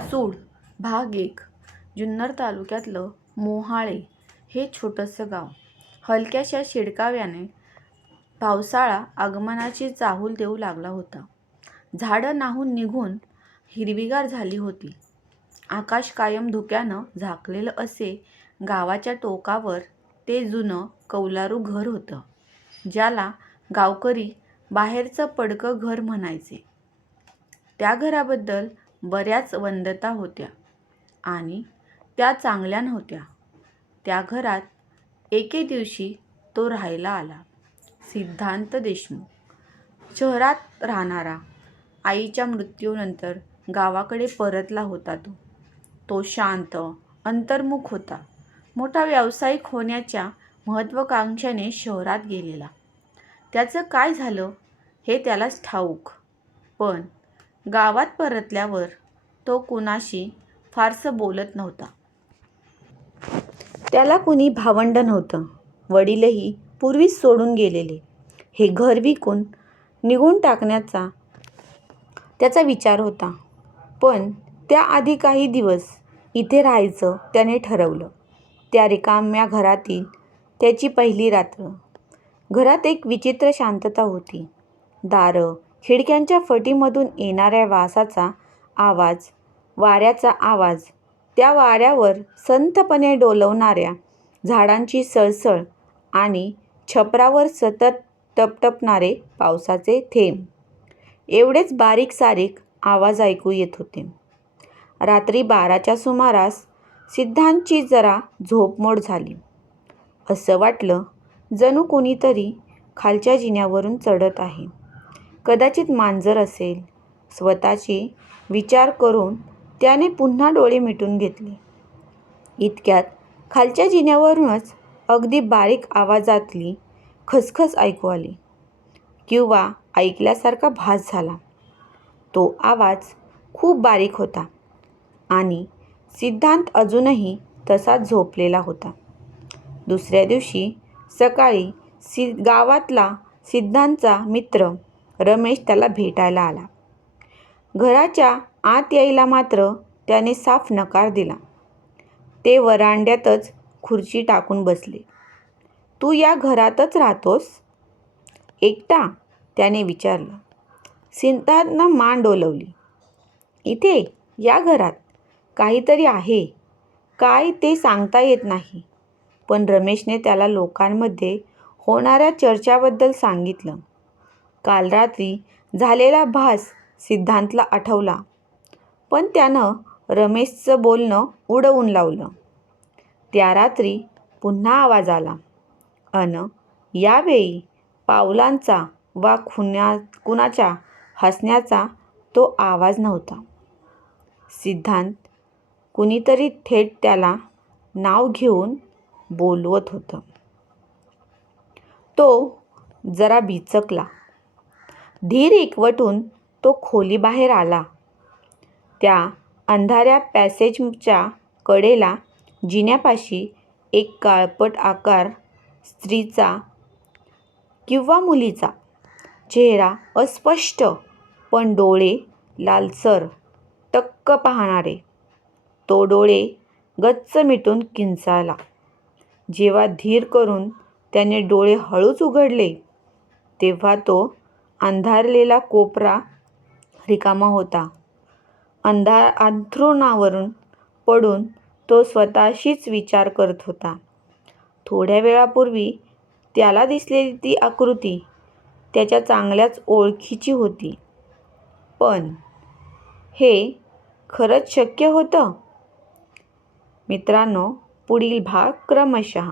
सूड भाग एक जुन्नर तालुक्यातलं मोहाळे हे छोटंसं गाव. हलक्याशा शिडकाव्याने पावसाळा आगमनाची चाहूल देऊ लागला होता. झाडं नाहून निघून हिरवीगार झाली होती. आकाश कायम धुक्यानं झाकलेलं असे गावाच्या टोकावर ते जुनं कौलारू घर होतं ज्याला गावकरी बाहेरचं पडकं घर म्हणायचे. त्या घराबद्दल बऱ्याच वंदता होत्या आणि त्या चांगल्या नव्हत्या. त्या घरात एके दिवशी तो राहायला आला. सिद्धांत देशमुख. शहरात राहणारा आईच्या मृत्यूनंतर गावाकडे परतला होता तो. तो शांत अंतर्मुख होता. मोठा व्यावसायिक होण्याच्या महत्त्वाकांक्षेने शहरात गेलेला. त्याचं काय झालं हे त्यालाच ठाऊक. पण गावात परतल्यावर तो कुणाशी फारसं बोलत नव्हता. त्याला कुणी भावंड नव्हतं. वडीलही पूर्वीच सोडून गेलेले. हे घर विकून निघून टाकण्याचा त्याचा विचार होता. पण त्याआधी काही दिवस इथे राहायचं त्याने ठरवलं. त्या रिकाम्या घरातील त्याची पहिली रात्र. घरात एक विचित्र शांतता होती. दारं खिडक्यांच्या फटीमधून येणाऱ्या वासाचा आवाज वाऱ्याचा आवाज त्या वाऱ्यावर संथपणे डोलवणाऱ्या झाडांची सळसळ आणि छपरावर सतत टपटपणारे पावसाचे थेंब. एवढेच बारीक सारीक आवाज ऐकू येत होते. रात्री बाराच्या सुमारास सिद्धांची जरा झोपमोड झाली. असं वाटलं जणू कोणीतरी खालच्या जिन्यावरून चढत आहे. कदाचित मांजर असेल. स्वतःची विचार करून त्याने पुन्हा डोळे मिटून घेतले. इतक्यात खालच्या जिन्यावरूनच अगदी बारीक आवाजातली खसखस ऐकू आली. किंवा ऐकल्यासारखा भास झाला. तो आवाज खूप बारीक होता आणि सिद्धांत अजूनही तसाच झोपलेला होता. दुसऱ्या दिवशी सकाळी सि गावातला सिद्धांतचा मित्र रमेश त्याला भेटायला आला. घराच्या आत यायला मात्र त्याने साफ नकार दिला. ते वरांड्यातच खुर्ची टाकून बसले. तू या घरातच राहतोस? एकटा त्याने विचारलं. सिद्धार्थनं मान डोलवली. इथे या घरात काहीतरी आहे. काय ते सांगता येत नाही. पण रमेशने त्याला लोकांमध्ये होणाऱ्या चर्चाबद्दल सांगितलं. काल रात्री झालेला भास सिद्धांतला आठवला. पण त्यानं रमेशचं बोलणं उडवून लावलं. त्या रात्री पुन्हा आवाज आला. अन यावेळी पावलांचा वा खुन्या कुणाच्या हसण्याचा तो आवाज नव्हता. सिद्धांत कुणीतरी थेट त्याला नाव घेऊन बोलवत होतं. तो जरा बिचकला. धीर एकवटून तो खोलीबाहेर आला. त्या अंधाऱ्या पॅसेजच्या कडेला जिन्यापाशी एक काळपट आकार स्त्रीचा किंवा मुलीचा. चेहरा अस्पष्ट पण डोळे लालसर टक्क पाहणारे. तो डोळे गच्च मिटून किंचाळला. जेव्हा धीर करून त्याने डोळे हळूच उघडले तेव्हा तो अंधारलेला कोपरा रिकामा होता. अंधार अंथरुणावरून पडून तो स्वतःशीच विचार करत होता. थोड्या वेळापूर्वी त्याला दिसलेली ती आकृती त्याच्या चांगल्याच ओळखीची होती. पण हे खरंच शक्य होतं? मित्रांनो पुढील भाग क्रमशः.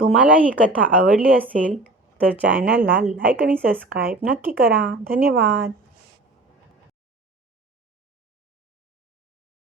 तुम्हाला ही कथा आवडली असेल तर चॅनलला लाईक आणि सबस्क्राईब नक्की करा. धन्यवाद.